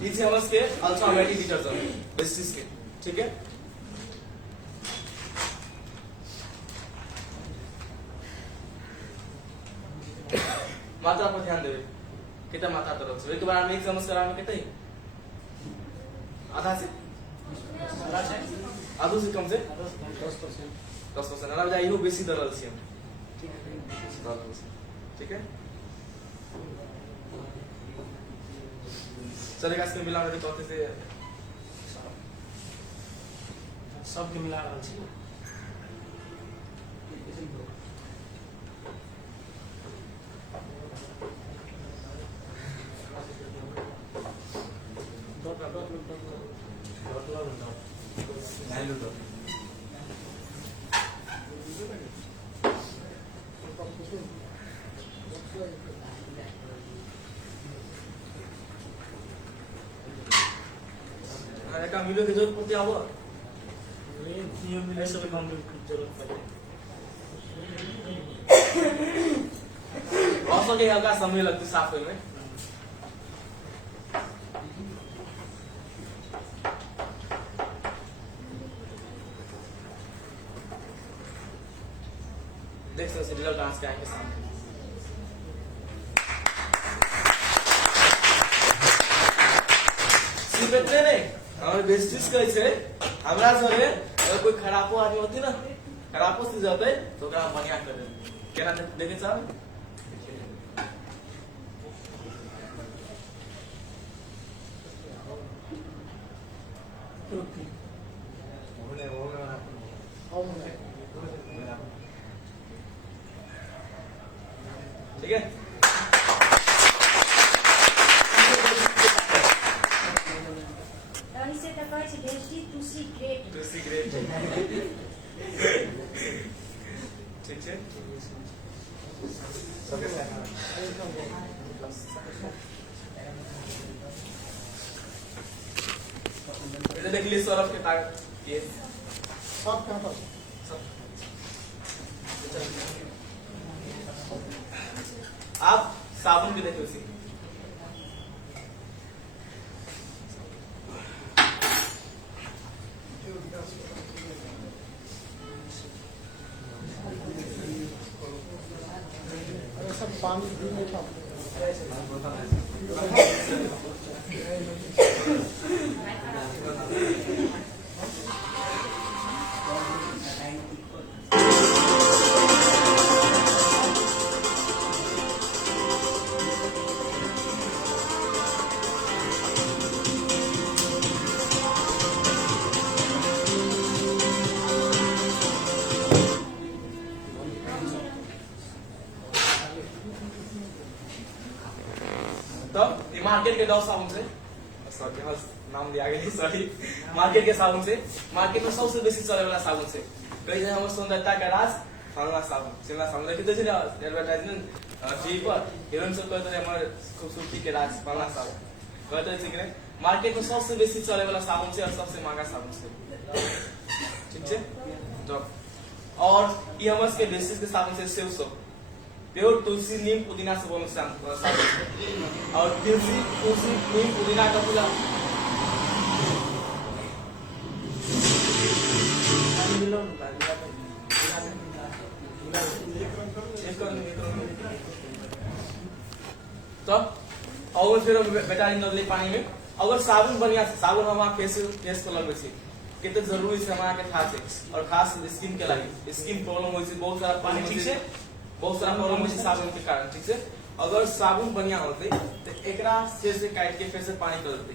पीछे हम इसके अल्ट्रावायलेट डिटर्जेंट बेसिस के, ठीक है। मात्रा पर ध्यान देवे, कितना मात्रा तरफ से एक बार हम एक चम्मच कराने कितना ही आधा से आधो से कम से 10%। अलावा जाइए बेसी तरल से, ठीक है। चलेगा इसके मिला में कहते से सब के मिला रहल छी। मिलो के जरूरत पड़ती आवो नियम मिले सब काम में जरूरत पड़े। औसत के हल्का समय लगती साफ होने में। देख सकते रिजल्ट डांस के आएंगे सामने। सिर्फ नहीं और बेस्टिस कैसे हमरा सरे अगर कोई खराबो आदमी होती ना खराबो से जाते तो ओकरा बढ़िया कर दे केना देखे साहब। ठीक है ठीक है देख ली सौरभ के ताकत ये सब क्या था आप साबुन भी देखो उसी सब पानी पीने का मार्केट के 10 साबुन से सॉरी नाम दिया गया सॉरी मार्केट के साबुन से मार्केट में सबसे बेसी चले वाला साबुन से कई है हमर सुंदरता का राज फलना साबुन शिमला साबुन देखते छै एडवर्टाइजमेंट टीवी पर हीरोइन सब कहते हैं हमारे खूबसूरती के राज फलना साबुन कहते हैं कि मार्केट में सबसे बेसी चले वाला साबुन से और सबसे महंगा साबुन से, ठीक है। तो और ये हमर के बेसिस के साबुन से सेव सब प्योर तुलसी नीम पुदीना से बन साबुन और तुलसी नीम पुदीना का पूरा तो और फिर बेटा इन पानी में अगर साबुन बढ़िया साबुन हम फेस पर लगवे छी कितने जरूरी है हमारा के खास और खास स्किन के लगे स्किन प्रॉब्लम होई छै बहुत सारा पानी ठीक से बहुत सारा प्रॉब्लम है साबुन के कारण, ठीक है। अगर साबुन बढ़िया होते तो एकरा से काट के फिर से पानी कर देते,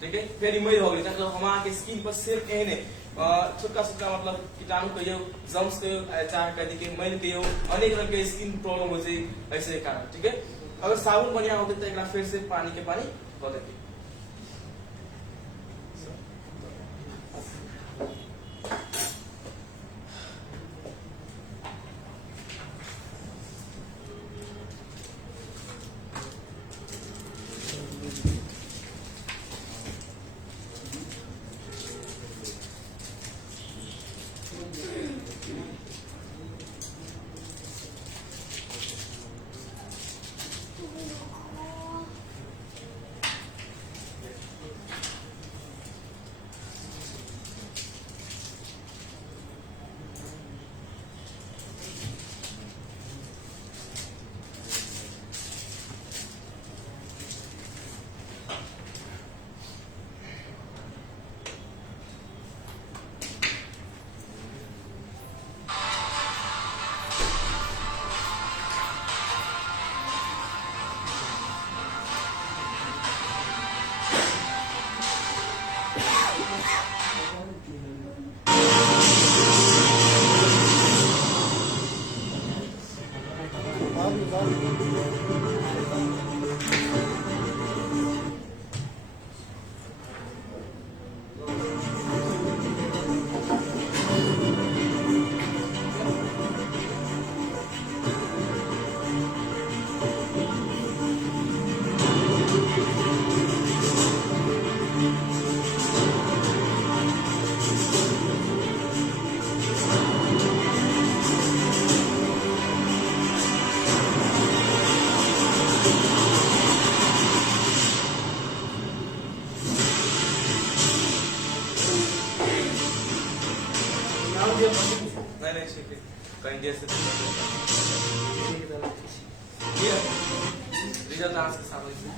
ठीक है। फिर इमेज हो गई मतलब हमारा के स्किन पर सिर्फ एहने छोटा छोटा मतलब कीटाणु कहियो जम्स कहियो चाहे कदी के मैल कहियो अनेक रंग के स्किन प्रॉब्लम हो जाए ऐसे कारण, ठीक है। अगर साबुन बढ़िया होते तो एकरा फिर से पानी के पानी कर देते। नहीं ठीक है कहीं जैसे रिजल्ट डांस के सामने से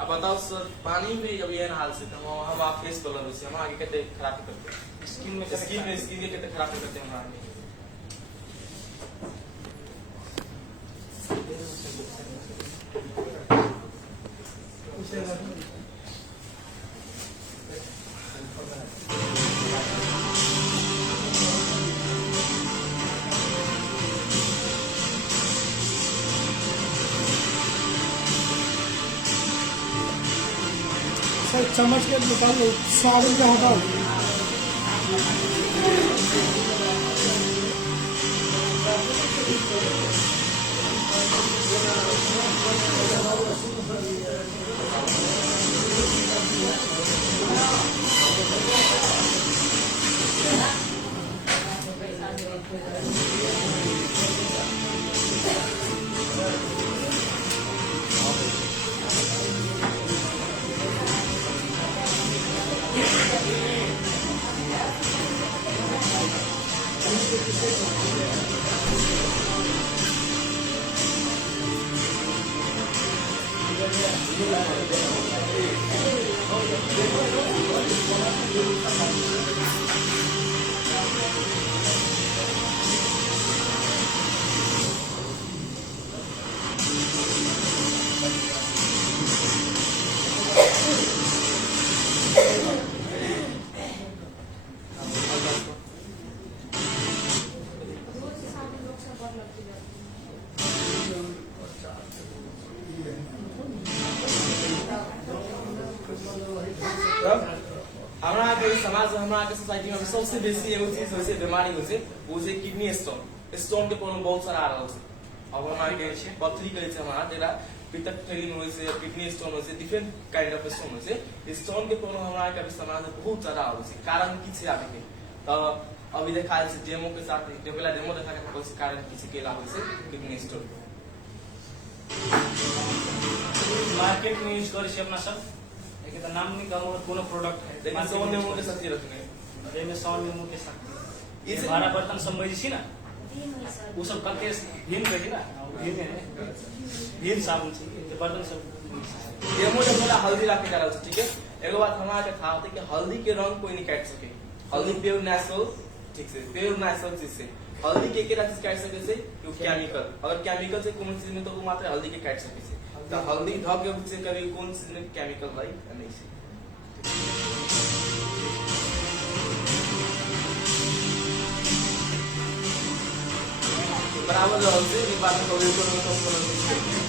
अब बताओ सर पानी में जब ये हाल से तो हम आप फेस कलर से हम आगे कहते खराब करते हैं स्किन के कहते खराब करते हैं हमारे चम्मच के निकाल साबुन का हटाओ हमारा के समाज हमारा के सोसाइटी में सबसे बेसी एगो चीज होय छै बीमारी होय छै वो छै किडनी स्टोन के प्रॉब्लम बहुत सारा आ रहल छै अब हमारे के पथरी कहै छै हमारा जेरा पित्त फेलिंग होय छै किडनी स्टोन होय छै डिफरेंट काइंड ऑफ स्टोन होय छै स्टोन के प्रॉब्लम हमारा के समाज में बहुत ज्यादा होय छै कारण की छै आबे के तो अभी देखा छै डेमो के साथ डेमो देखा के कोई कारण की छै केला होय छै किडनी स्टोन मार्केट में यूज कर अपना सब एक तो नाम नहीं कहूँ कोनो प्रोडक्ट है लेकिन सोन डेमो के साथ ही रखने अरे में सोन डेमो के साथ ये हमारा बर्तन समझ छी ना वो सब करके भीम कही ना भीम है भीम साबुन छी ये बर्तन सब डेमो जब मेरा हल्दी रख के करा ठीक है एगो बात हमारा के था कि हल्दी के रंग कोई नहीं काट सके हल्दी प्योर नेचुरल ठीक से प्योर नेचुरल चीज से हल्दी के केरा चीज काट सके से केमिकल अगर केमिकल से कोनो चीज में तो वो मात्र हल्दी के काट सके से तो हल्दी ध के से कभी कौन चीज में केमिकल भाई नहीं से बराबर हल्दी के बाद में कभी कोनो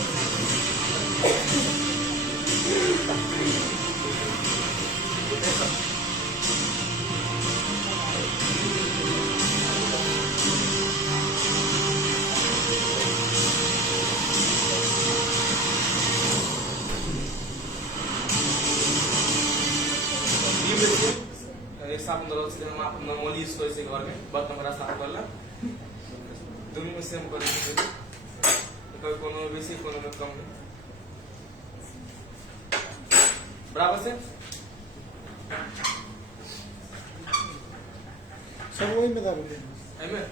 एक साबुन दलो से हम आप नॉर्मली यूज करे घर में बर्तन बड़ा साफ करला दोनों में सेम करे कोई कोनो बेसी कोनो में कम बराबर से सब वही में डालोगे है में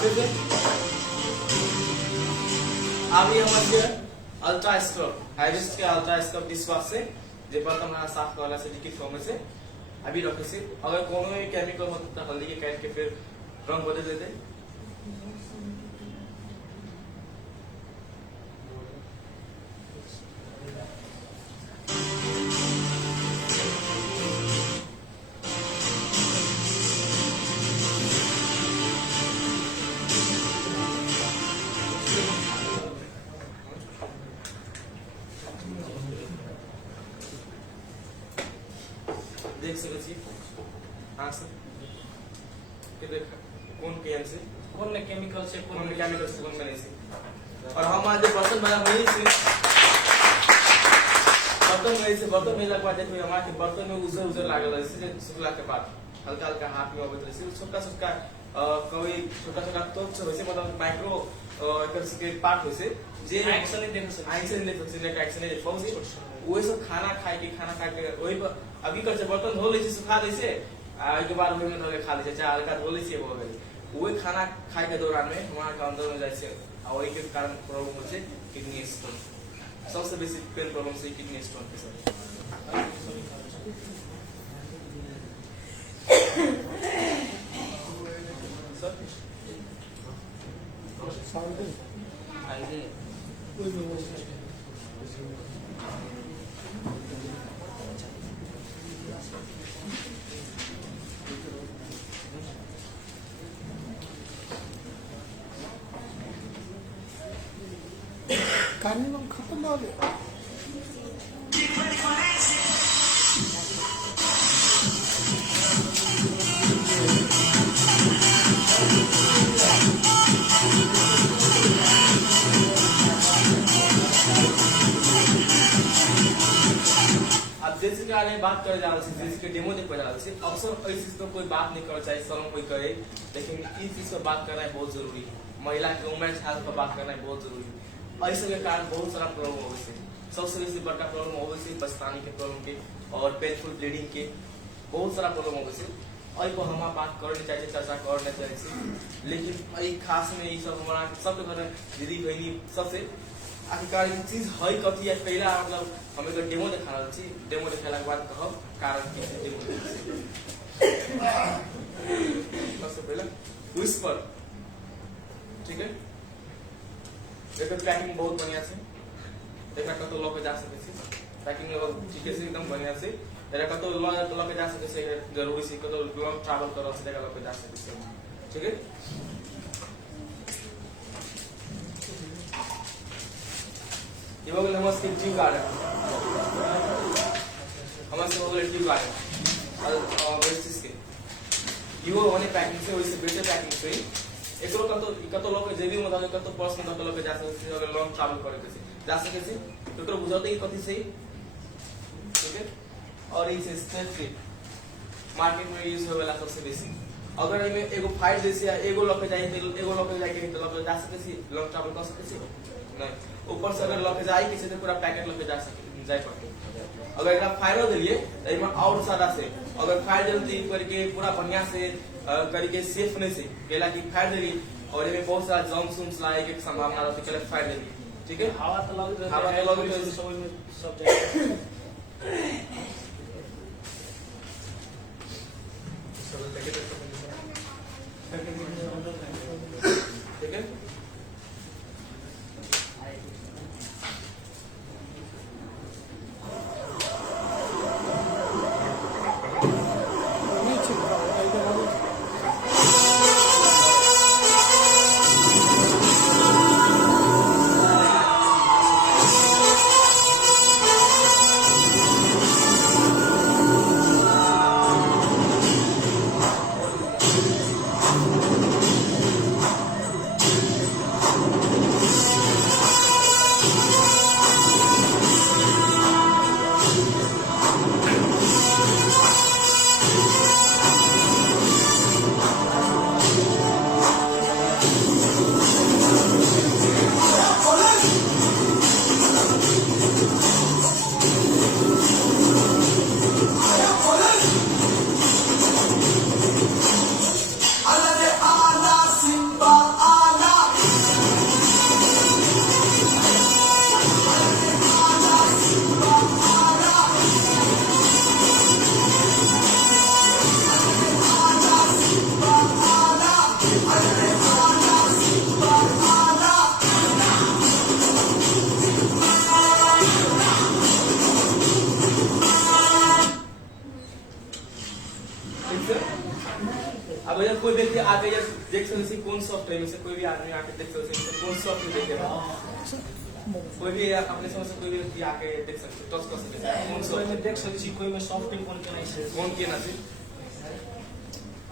फिर से अभी हमारे अल्ट्रा स्क्रब हाइवेस्ट के अल्ट्रा स्क्रब डिशवॉश से जे बर्तन हमारा साफ करला से लिक्विड फॉर्म में से अभी रखे से अगर कोनो में केमिकल हो तो हल्दी के काट के फिर रंग बदल देते। देख सके छी हाँ सर के देख कौन केएम से कौन में केमिकल से कौन कौन में केमिकल से कौन में नहीं से और हम आज बर्तन बना नहीं से बर्तन में से बर्तन में लगवा देते हमारे के बर्तन में उजर उजर लागल है इससे सुखला के बाद हल्का हल्का हाथ में होबत रहे छोटा छोटा कोई छोटा छोटा तो वैसे मतलब माइक्रो एकर के पार्ट होय से जे एक्शन नहीं देख सकते एक्शन नहीं देख सकते एक्शन नहीं देख पाउसी वो सब खाना खाए के वही पर अभी कर बर्तन धो ले सुखा दे से के बाद ओहि में धो खा ले चाहे हल्का धो ले हो गई वही खाना खाए के दौरान में हमारा के अंदर में जाए और वही के कारण प्रॉब्लम हो किडनी स्टोन सबसे बेसी पेन प्रॉब्लम से किडनी स्टोन के कार्निवल खत्म हो गया। अब जैसे कि आने बात करे जा रही जैसे कि डेमो देख जा रही अक्सर इस चीज पर कोई बात नहीं करना चाहिए शर्म कोई करे लेकिन इस चीज पर बात करना बहुत जरूरी है। महिला के वुमेन्स हेल्थ पर बात करना बहुत जरूरी है। ऐसे के कारण बहुत सारा प्रॉब्लम हो से सबसे बेसी बड़का प्रॉब्लम हो से पछताने के प्रॉब्लम के और पेनफुल ब्लीडिंग के बहुत सारा प्रॉब्लम हो से आई को हम बात करने चाहिए चर्चा करने चाहिए लेकिन आई खास में ये सब हमारा सबके घर दीदी बहनी सबसे आखिरकार ये चीज है कथी है पहला मतलब हम एक डेमो देखा रहा छी डेमो देखेला के बाद कहब कारण की है डेमो सबसे पहला विस्पर ठीक है एकर पैकिंग बहुत बढ़िया से एकरा कतो लोग जा सके छी पैकिंग ठीक है से एकदम बढ़िया से एकरा कतो लोग जा सके से जरूरी से कतो लॉन्ग ट्रैवल करल से एकरा लोग जा सके से ठीक है। ये हो गए हमारे ट्यूब गार्डन हमारे हो गए ट्यूब गार्डन और वेस्टिस के यो होने पैकिंग से वैसे बेटर पैकिंग से एकरो कतो लोग जे भी मतलब कतो पर्स में लोग जा सके अगर लॉन्ग ट्रैवल करे के जा सके से तो बुझाते कि कथि सही ठीक है। और इस स्ट्रेट क्लिप मार्केट में यूज होवेला सबसे बेसी अगर एमे एगो फाइल जैसे एगो लोग जाए तो एगो लोग जाए के लोग जा सके सी लॉन्ग ट्रैवल कर सके सी नहीं ऊपर से अगर लोग जाए किसी से पूरा पैकेट लोग जा सके जाए पड़ते अगर एकरा फाइल दिलिए तो एमे और सादा से अगर फाइल जल्दी करके पूरा बढ़िया से करके सेफ नहीं से केला की फाइल दिली और एमे बहुत सारा जर्म्स उम्स लाए के संभावना रहती है फाइल दिली ठीक है। हवा तो लग रहा हवा है तो लग रहा है सब में सब जगह ठीक है। नहीं छिपका ऐसा वाला व्यक्ति आके या देख सकते हैं कौन सॉफ्टवेयर में से कोई भी आदमी आके देख सकते हैं कौन सॉफ्टवेयर देखेगा, कोई भी अपने समझ से कोई भी व्यक्ति आके देख सकते हैं, टच कर सकते हैं कौन कोई सॉफ्टवेयर में देख सकते छी, कोई में सॉफ्टवेयर कौन के नहीं से कौन के ना से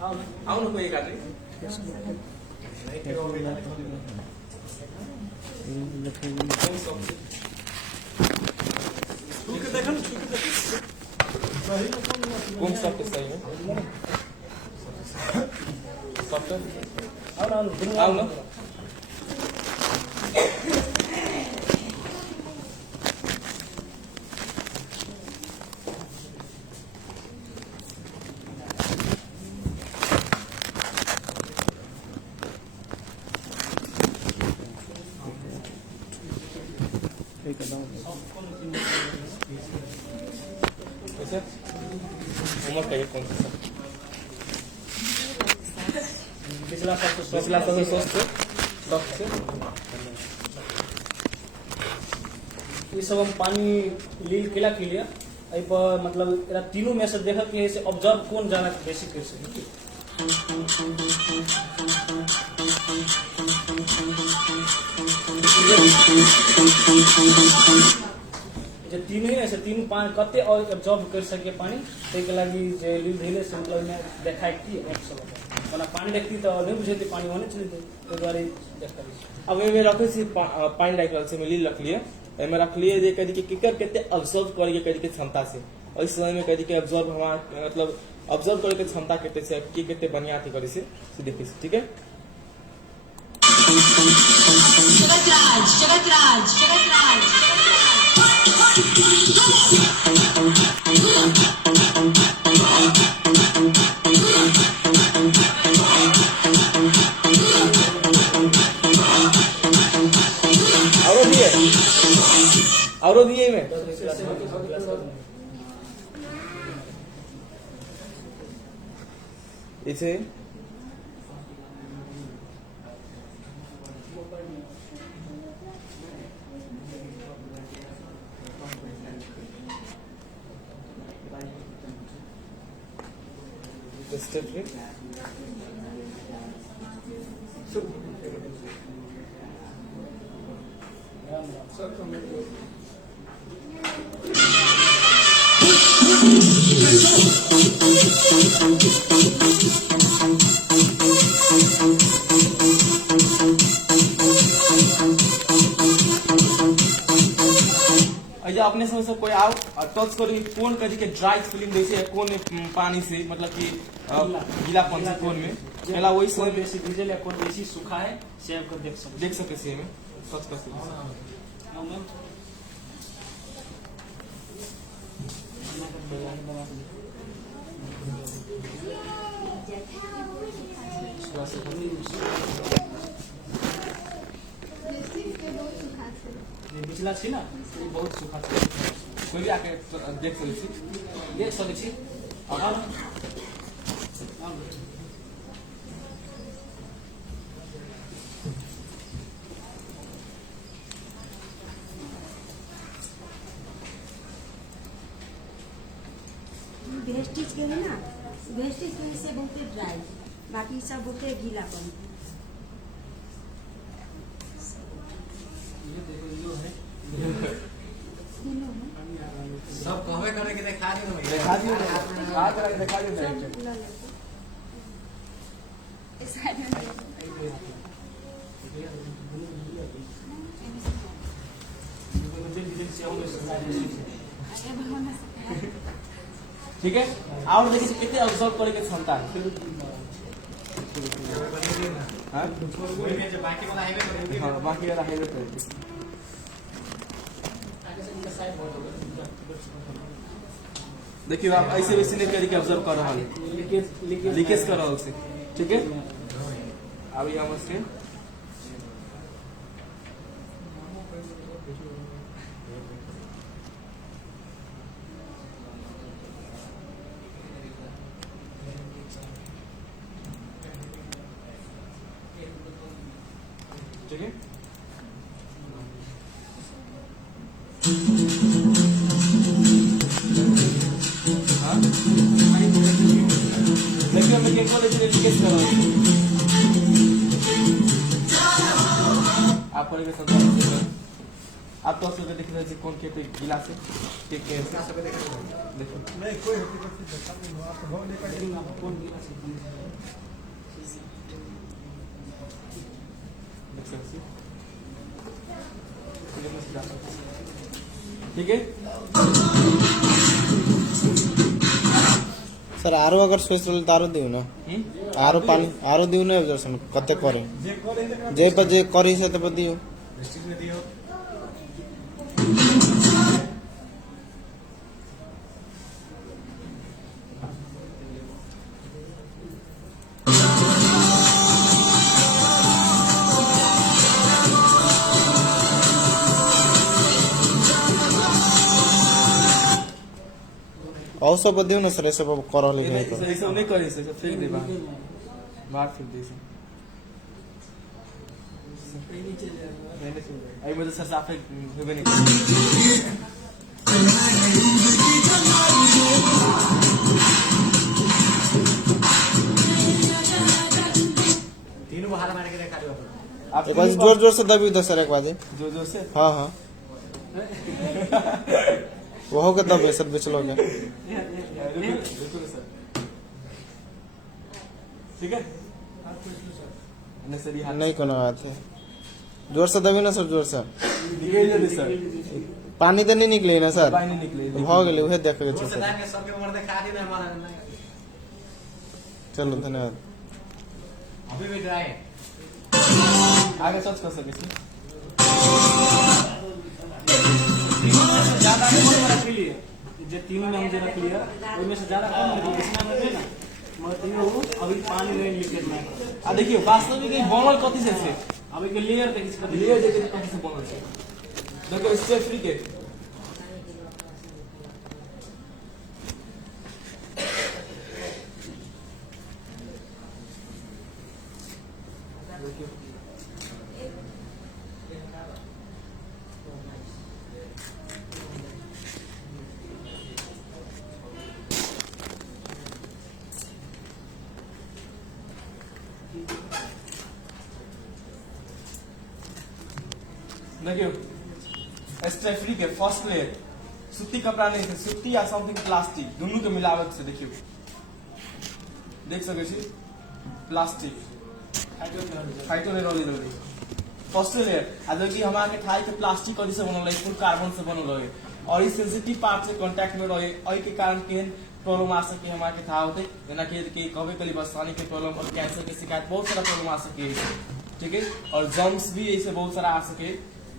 आओ ना कोई एक आदमी कौन सॉफ्टवेयर कौन सॉफ्टवेयर सही है सॉफ्टवेयर आओ ना ऐसे उमर का ये कौन सा पिछला साल तो पिछला साल तो सॉफ्ट से ये सब हम पानी लील केला के लिए आई पर मतलब एरा तीनों में से देखा कि ऐसे ऑब्जर्व कौन ज्यादा बेसिक कर सके जे तीन ही ऐसे तीन पानी कते और ऑब्जर्व कर सके पानी ते के लागि जे लील धैले से मतलब में देखाय की एक्शन वना पानी देखती तो नहीं बुझेती पानी होने चली तो द्वारे देखता अब मैं रखे सी पानी राख रहल से मैं लील रख लिए एमे रख लिए जे कदी के किकर केते ऑब्जर्व करे के कदी के क्षमता से और इस समय में कदी के ऑब्जर्व हमारा मतलब ऑब्जर्व करे के क्षमता केते से की केते बढ़िया थी करे से देखिए ठीक है और दिए में इसे अपने समय से कोई आओ और टच करी कौन करी के ड्राई फिल्म जैसे कौन पानी से मतलब कि गीलापन से कौन में पहला वही कोई समय बेसी डीजल या कोई बेसी सूखा है से आपको देख सके से में टच कर सकते पिछला छी ना ये बहुत सूखा था कोई भी आके देख सकते छी वेस्टेज के है ना वेस्टेज के से बहुत ड्राई बाकी सब बहुत गीलापन सब कहवे करे के देखा दियो देखा दियो आ कर देखा दियो ठीक है और देखिए कितने ऑब्जर्व करे के क्षमता है हां बाकी वाला हाईवे हां बाकी वाला हाईवे पे देखिए आप ऐसे वैसे नहीं करके ऑब्जर्व कर रहा है लीकेज कर रहा है ठीक है अभी हम उसके ठीक है हाँ देखिए देखिए कॉलेज में केस कर रहा है आप पढ़ेंगे सब आप तो उसको देख रहे हैं कौन के गिला से के सब देखा देखो नहीं कोई हकीकत से देखा नहीं आप हो लेकर कौन गिला से देख सकते ठीक है सर आरो अगर सोच रहे तो आरो दियो ना आरो पानी आरो दियो ना जैसे कते करे जे करे जे पर जे करी से तो दियो डिस्ट्रिक्ट में दियो और सब दियो ना सर सब करो ले ये सब नहीं करे से फेंक दे बाहर फेंक दे से आई मुझे सर साफ है नहीं तीन बार मार के देखा दियो आप एक बार जोर जोर से दबी दो सर एक बार जो जो से हाँ हाँ वो हो गया दबे सर बेच लोगे बिल्कुल सर ठीक है नहीं सर यहाँ नहीं कोनो बात है जोर से दबी ना सर जोर से निकल जल्दी सर पानी तो नहीं निकले ना सर पानी निकले हो गेले उहे देख के दूर से सर दान के सबके उम्र देखा दी ना हमारा नहीं चलो धन्यवाद अभी भी ड्राई है आगे सर्च कर सकते हैं ज्यादा नहीं रख लिए जे तीनों में हम जे रख लिया उसमें से ज्यादा कम है इसमें में ना मगर तीनों अभी पानी नहीं लीकेज नहीं आ देखिए वास्तविक ये बनल कथी से छे अभी के लेयर देखिए इसका लिए देखिए कथी से बनल छे देखो स्टेप फ्री के देखियो स्टेप फ्री के फर्स्ट लेयर सूती कपड़ा नहीं है सूती या समथिंग प्लास्टिक दोनों के मिलावट से देखियो देख सके छी प्लास्टिक हाइड्रोजन फर्स्ट लेयर आ जो कि हमारा के खाई के प्लास्टिक और से बनल है फुल कार्बन से बनल है और इस सेंसिटिव पार्ट से कांटेक्ट में रहे और के कारण केहन प्रॉब्लम आ सके हमारे के था होते जना कि कभी कभी बसानी के प्रॉब्लम और कैंसर के शिकायत बहुत सारा प्रॉब्लम आ सके ठीक है और जर्म्स भी ऐसे बहुत सारा आ सके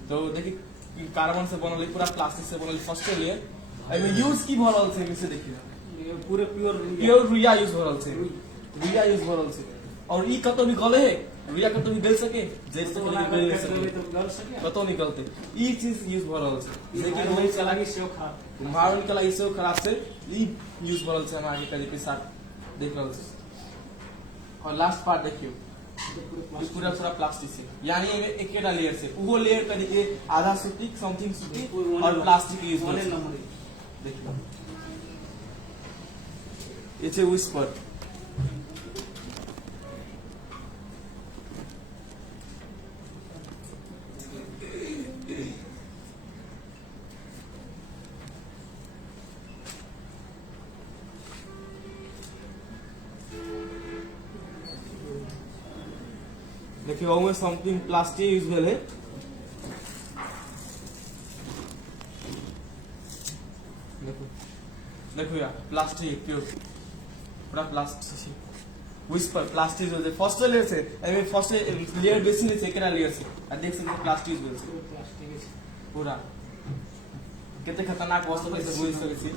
तो देखिए कार्बन से बनल पूरा प्लास्टिक से बनल फर्स्ट लेयर एमे यूज की भ रहल छै से देखिए पूरे प्योर रुइया यूज हो रहल छै रुइया यूज हो रहल छै और ई कतो भी गले है रुइया कतो भी गल सके जैसे गल सके कतो नहीं गलते ई चीज यूज हो रहल छै लेकिन वही चला के सेव खराब मारन के लागि सेव खराब से ई यूज हो रहल छै हम आगे करी के साथ देख रहल छै और लास्ट पार्ट देखियो पूरा पूरा प्लास्टिक से यानी एमे एकेटा लेयर से वो लेयर करी के आधा सूती समथिंग सूती और प्लास्टिक यूज होने होने नंबर देखियो ये छे विस्पर देखिए वो में समथिंग प्लास्टिक यूज भेल है देखो देखो यार प्लास्टिक प्योर पूरा प्लास्टिक विस्पर प्लास्टिक जो फर्स्ट लेयर से एमे फर्स्ट लेयर बेसी नहीं सेकेंड लेयर से आ देख सकते प्लास्टिक यूज भेल छै प्लास्टिक पूरा कितने खतरनाक वस्तु कैसे बुझ सके छी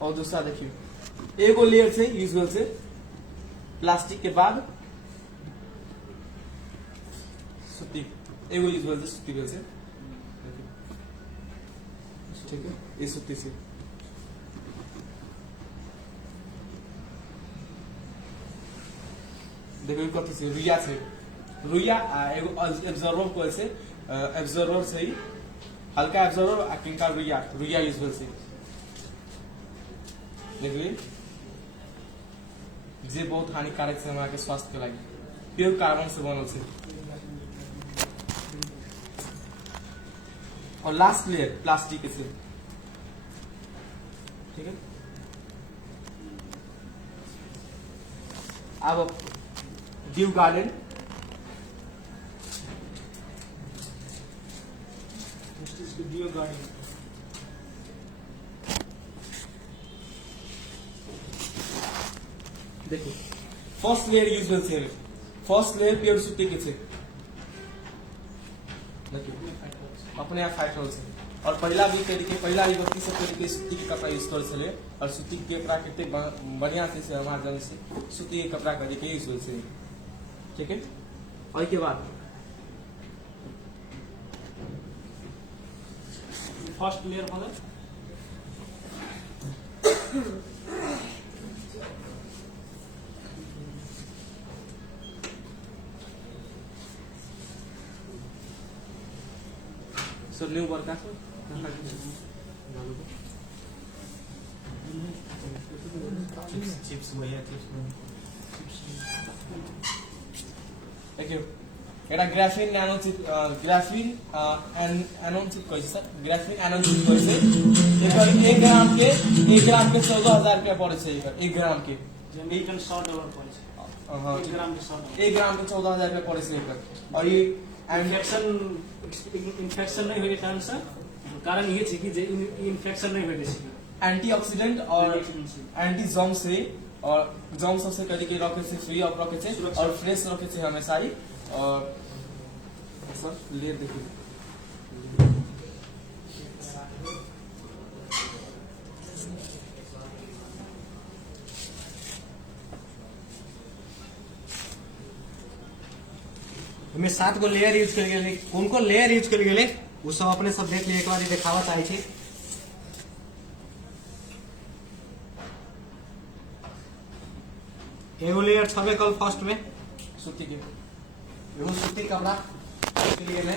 और दूसरा देखिए एगो लेयर से यूज भेल छै प्लास्टिक के बाद सूती एगो यूज भेल छै सूती भेल छै ठीक है ये सूती से देखो कथी से रुइया से रुइया आ एगो एब्जॉर्बर को से एब्जॉर्बर से ही हल्का एब्जॉर्बर आ किनका रुइया रुइया यूज भेल छै देखिए जे बहुत हानिकारक है हमारा के स्वास्थ्य के लगी प्योर कार्बन से बनल है। और लास्ट लेयर प्लास्टिक के से, ठीक है। अब ड्यू गार्डन, ड्यू गार्डन देखो फर्स्ट लेयर यूज होल से, फर्स्ट लेयर प्योर सूती के से, देखिए अपने आप फाइट होल से। और पहला भी तरीके पहला भी व्यक्ति सब तरीके सूती के कपड़ा यूज कर चले और सूती के प्राकृतिक बढ़िया से हमारे जन से सूती के कपड़ा करके यूज होल से, ठीक है। और के बाद फर्स्ट लेयर मतलब सो न्यू वर्का चिप्स भैया चिप्स देखियो এটা গ্রাফিন ন্যানোচিপ, গ্রাফিন एनोचिप कैसे सर, ग्राफिन एनोचिप कैसे एकर 1 ग्राम के 14,000 रुपया पड़े छै, एकर 1 ग्राम के अमेरिकन $100 पड़े छै। हां 1 ग्राम के $100। 1 ग्राम के 14,000 रुपया पड़े छै एकर। और ये इन्फेक्शन नहीं होने के कारण ये छै कि जे इन्फेक्शन नहीं होने छै, एंटीऑक्सीडेंट और एंटी जर्म से और जर्म सबसे करी के रखे से फ्री ऑफ रखे से और फ्रेश रखे से हमेशा ही। और सर ले देखिए हमें 7 गो लेयर यूज कर गेले, कौन को लेयर यूज कर गेले वो सब अपने सब देख लिए, एक बार देखावा चाहे छी। एगो लेयर छबे कल फर्स्ट में सूती के एगो सूती कपड़ा के लिए ले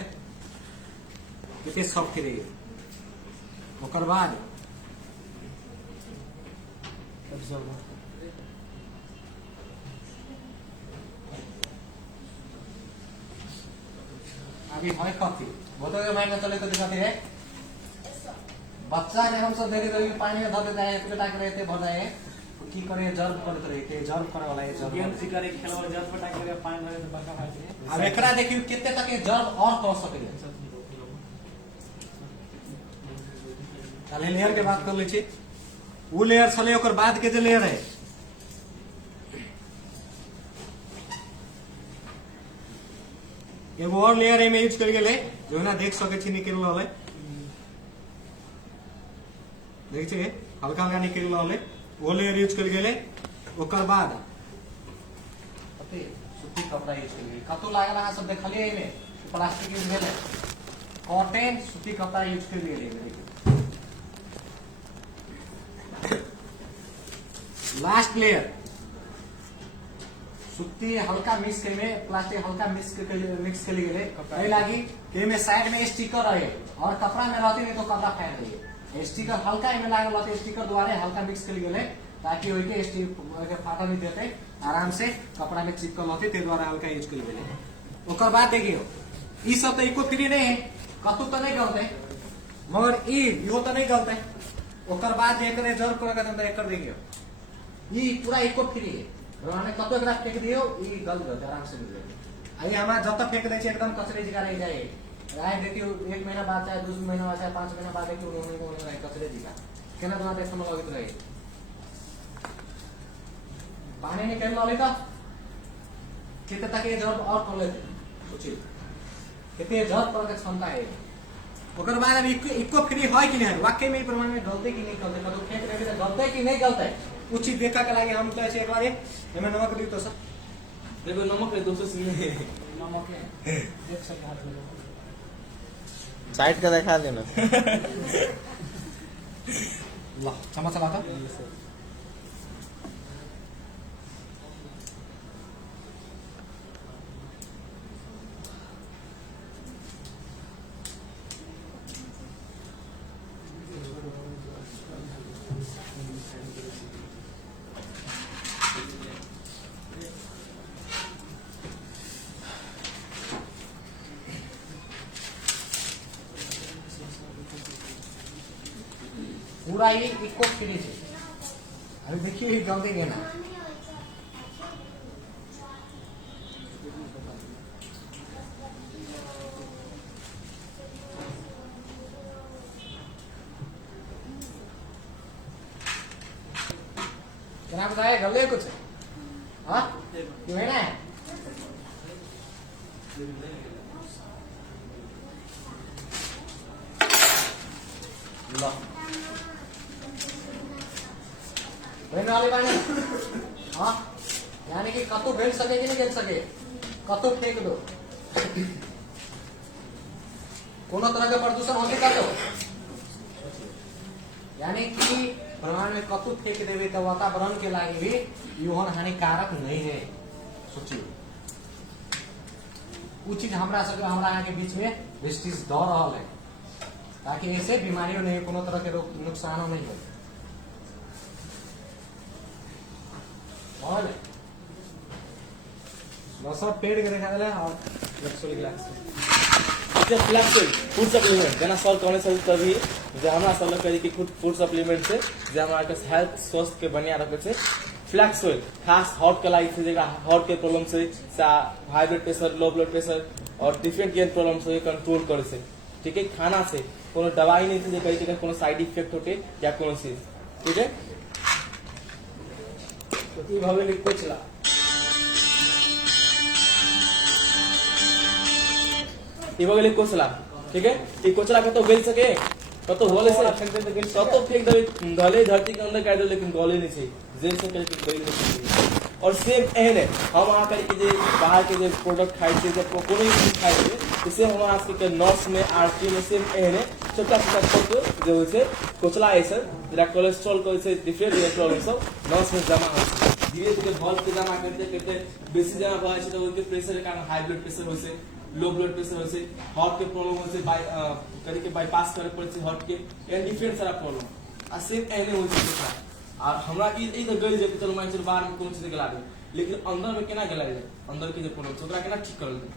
कितने सॉफ्ट रही, ओकर बाद अभी है कॉफी बोतल में माइंड में चले तो दिखाती है बच्चा ने हम सब देरी देरी पानी में धर देते हैं, पटा के रहते भर जाए की करे जर्व करते रहते, जर्व करे वाला है जर्व गेम सिकारी खेलवा जब पटा के पानी भरे तो बका भाई छै। अब एकरा देखियो कितने तक ये जर्व और कर सकेले। चले लेयर के बात कर ले छी, वो लेयर चले ओकर बाद के जे लेयर है एगो और लेयर एमे यूज कर गेले जो ना देख सके छी निकल रहले, देख छी हल्का हल्का निकल रहले वो लेयर यूज कर गेले। ओकर बाद अते सूती कपड़ा यूज कर गेले, कतो लागल अहाँ सब देखलिए एमे प्लास्टिक यूज गेले, कॉटन सूती कपड़ा यूज कर गेले। देखिए लास्ट लेयर सूती हल्का मिक्स के में प्लास्टिक हल्का मिक्स के लिए गए लागी कि में साइड में स्टिकर रहे और कपड़ा में रहते नहीं तो कपड़ा फाड़ रही स्टिकर हल्का में लागल रहते, स्टिकर द्वारा हल्का मिक्स कर लिए ताकि ओके स्टिक फाटा नहीं देते, आराम से कपड़ा में चिपकल रहते ते द्वारा हल्का यूज कर लिए। ओकर बाद देखियो ई सब तो इको फ्री नहीं है, कतु तो नहीं गलते मगर इहो तो नहीं गलते। ओकर बाद एकरे जर कर के एकर देखियो ई पूरा इको फ्री है, रोने कतो एकरा फेंक दियो ई गल गल आराम से मिल जाए। अरे हमारा जब तक फेंक दे छै एकदम कचरे जगह रह जाए, राय देखियो 1 महीना बाद चाहे 2 महीना बाद चाहे 5 महीना बाद देखियो उन्होंने रहे कचरे जगह केना दोना देख हम लगित रहे पानी निकल लले त कितने तक ये जॉब और कर लेते सोचिए कितने जॉब कर के क्षमता है। ओकर बाद अब इको फ्री है कि नहीं वाकई में प्रमाण में गलते कि नहीं गलते कतो फेंक रहे गलते कि नहीं गलते उचित देखा के लागे हम कहे एक बार हमें नमक दी तो सर देखो नमक है 200 से नमक है 100 हाथ में साइड का दिखा देना। ला चम्मच चला था पूरा ही इको फ्री है। अभी देखिए ये जल्दी देना क्या बताए गले कुछ हाँ क्यों है ना लो बहने वाले पानी हाँ यानी कि कतो बेल सके कि नहीं बेल सके कतो फेंक दो कोनो तरह का प्रदूषण होते कतो यानी कि ब्रह्मांड में कतो फेंक देवे तो वातावरण के लागे भी यूहन हानिकारक नहीं है। सोचिए कुछ चीज हमरा यहाँ के बीच में वेस्टेज दौ रहा है ताकि ऐसे बीमारियों नहीं कोनो तरह के नुकसान नहीं हो। और सब पेड़ के देखा गया और फ्लैक्स फूड सप्लीमेंट जेना सर कहने से तभी जे हमरा सब लग करी कि फूड सप्लीमेंट से जे हमरा के हेल्थ स्वास्थ्य के बढ़िया रखे से फ्लैक्स ऑयल खास हार्ट के लाइफ से जेकरा हार्ट के प्रॉब्लम से high blood pressure low blood pressure और डिफरेंट केयर प्रॉब्लम से कंट्रोल करे से ठीक है। खाना से कोनो दवाई नहीं से कहीं कोनो साइड इफेक्ट होते या कोनो चीज ठीक है। तो ई भावे लिख कोचला ई बगले कोचला ठीक है। ई कोचला के तो बेल सके कतो होले से तो फेंक देवे गले धरती के अंदर कर दे लेकिन गले नहीं से जेल से करके गले नहीं। और सेम एहन है हम आ करके जे बाहर के जे प्रोडक्ट खाई छे जब कोनो भी खाई छे तो सेम हमरा के नर्स में आरटी में सेम एहन है छोटा छोटा तत्व जो से कोचला ऐसे जरा कोलेस्ट्रॉल को से डिफरेंट इलेक्ट्रॉन सब नर्स में जमा हो धीरे धीरे ब्लड के जमा करते करते बेसी जमा हो जाए तो उनके प्रेशर के कारण हाई ब्लड प्रेशर हो से लो ब्लड प्रेशर हो से हार्ट के प्रॉब्लम हो से करी के बाईपास करे पड़े से हार्ट के एंड डिफरेंट सारा प्रॉब्लम आ सेम एहने हो छै। और हमरा ई तो गल जे चलो मान चल बाहर में कोन चीज गला दे लेकिन अंदर में केना गला जाए अंदर के जे प्रॉब्लम ओकरा केना ठीक करल जाए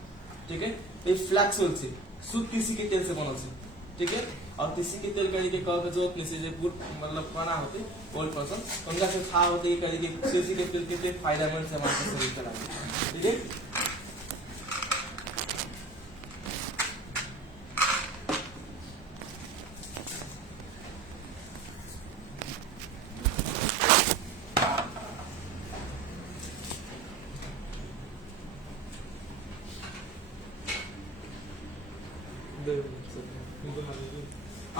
ठीक है। तो फ्लैक्स ऑयल से शुद्ध तीसी के तेल से बनल से ठीक है। और तीसी के तेल करी के कह के जरूरत नहीं से जे गुड मतलब खाना होते ओल्ड पर्सन उनका से खा होते करी के तीसी के तेल के फायदेमंद से हमारे शरीर के लिए ठीक है।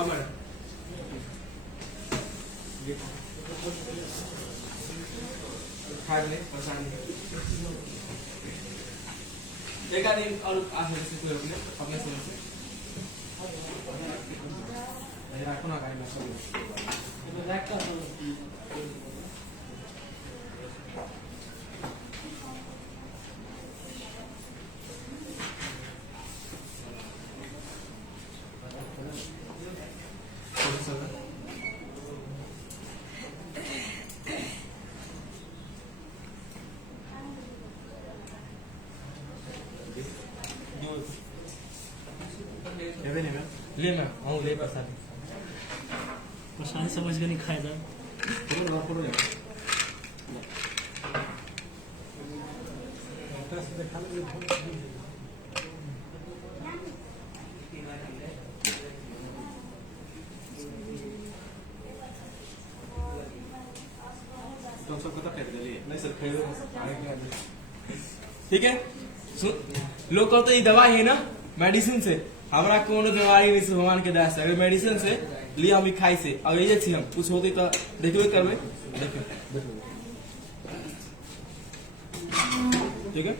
अब खाने परेशान एक आदमी और आगे से कोई अपने समझ से रखो ना गाड़ी में ले मैं हूँ ले पैसा परेशानी समझ के नहीं खाए जा नहीं सर ठीक है। लोग कहते ये दवाई है ना मेडिसिन से हमरा कोनो बीमारी नहीं से भगवान के दया से अगर मेडिसिन से लिया हम खाई से अगर ये छी हम कुछ होते तो देखबे करबे देखो ठीक है।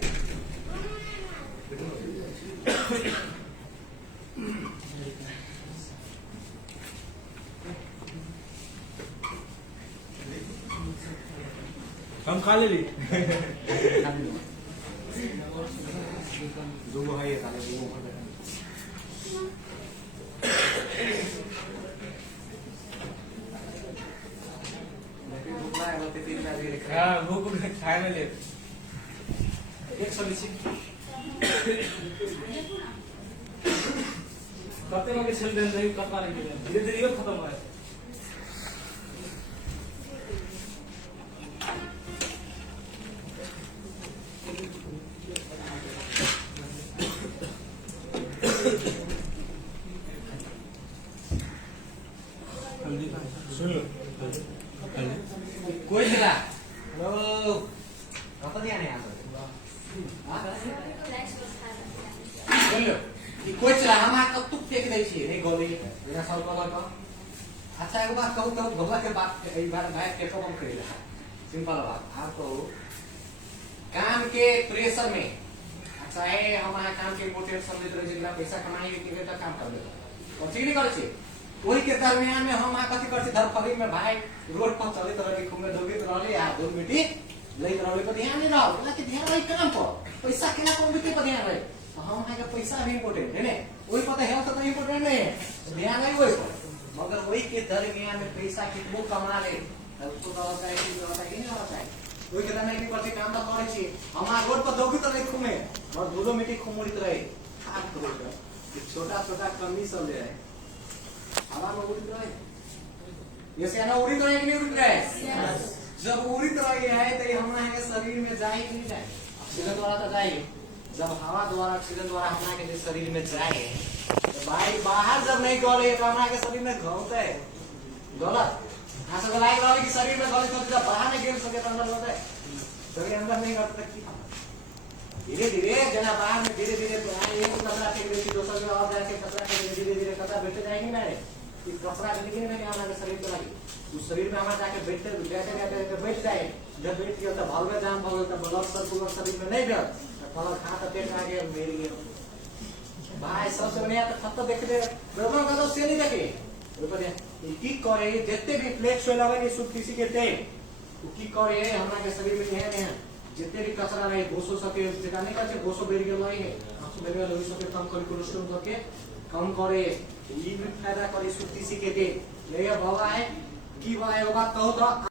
हम खा ले ली जो वो है ये साले वो हाँ भूख खाए में ले 100 कते में के छल देन रही कतना नहीं धीरे धीरे खत्म हो कोई चिल्ला हेलो कहाँ नहीं आने यहाँ बोलो कि कोई चिल्ला हम कब तक फेंक दे छी नहीं गोली बिना सब को अच्छा एक बात कहूँ कहूँ भगवा के बात एक बार गाय के कम करेगा सिंपल बात आप कहो काम के प्रेशर में चाहे हमारा काम के इम्पोर्टेंट समझ रहे जितना पैसा कमाएंगे कि काम कर देगा और ठीक नहीं करे वही के दरमियान में हम कथी करते धरफड़ी में भाई रोड पर चले तो रही घूमे दौड़ित रहले आ दो बेटी लेके रहले पर ध्यान नहीं रहो बोला कि ध्यान रही काम पर पैसा केना कौन बेटी पर ध्यान रहे तो हम है पैसा भी इम्पोर्टेंट है ने वही पता हेल्थ तो इम्पोर्टेंट नहीं है ध्यान नहीं वही पर मगर वही के दरमियान में पैसा कितनो कमा ले उसको तो होता है कि होता है नहीं होता है वही के नहीं करते काम तो करे छी हमारा रोड पर दौड़ित रहे घूमे और दोनों बेटी घूमत रहे हाथ करो छोटा छोटा कमी सब ले रहे हवा में उड़ रहे ये सेना उड़ रहे कि नहीं उड़ रहे जब उड़ रहे है तो हमारे शरीर में जाए कि नहीं जाए ऑक्सीजन द्वारा तो जाए जब हवा द्वारा ऑक्सीजन द्वारा हमारे शरीर में जाए तो भाई बाहर जब नहीं गले तो हमारे शरीर में घूमता है गलत हाँ सब लाइक रहा कि शरीर में गले तो जब बाहर नहीं गिर सके तो अंदर होता है शरीर अंदर नहीं कर सकती धीरे धीरे जना बाहर में धीरे धीरे एक कचरा फेंक देती दूसरे में और जाके कचरा फेंक धीरे धीरे कचरा बैठे जाएगी ना कि कचरा लेकिन नहीं हमारे शरीर पे लगी उस शरीर में हमारे जाके बैठते बैठे बैठ जाए जब बैठ गया तो भाव में जाम भाव तो ब्लड सर्कुलर शरीर में नहीं गया तो खा तो पेट आ गया मेरी गया भाई सबसे बढ़िया तो खत्म देखते ब्रह्म का तो से नहीं देखे की करे जितने भी प्लेट सोला वाली सुख किसी के थे की करे हमारे शरीर में है जितने भी कचरा रहे 200 सके जगह नहीं करते 200 बेर गया है 800 बेर गया सके कम कर कोलेस्ट्रॉल करके कम करे ये भी फायदा करे सुक्ति सी के ले बाबा है की बात कहो तो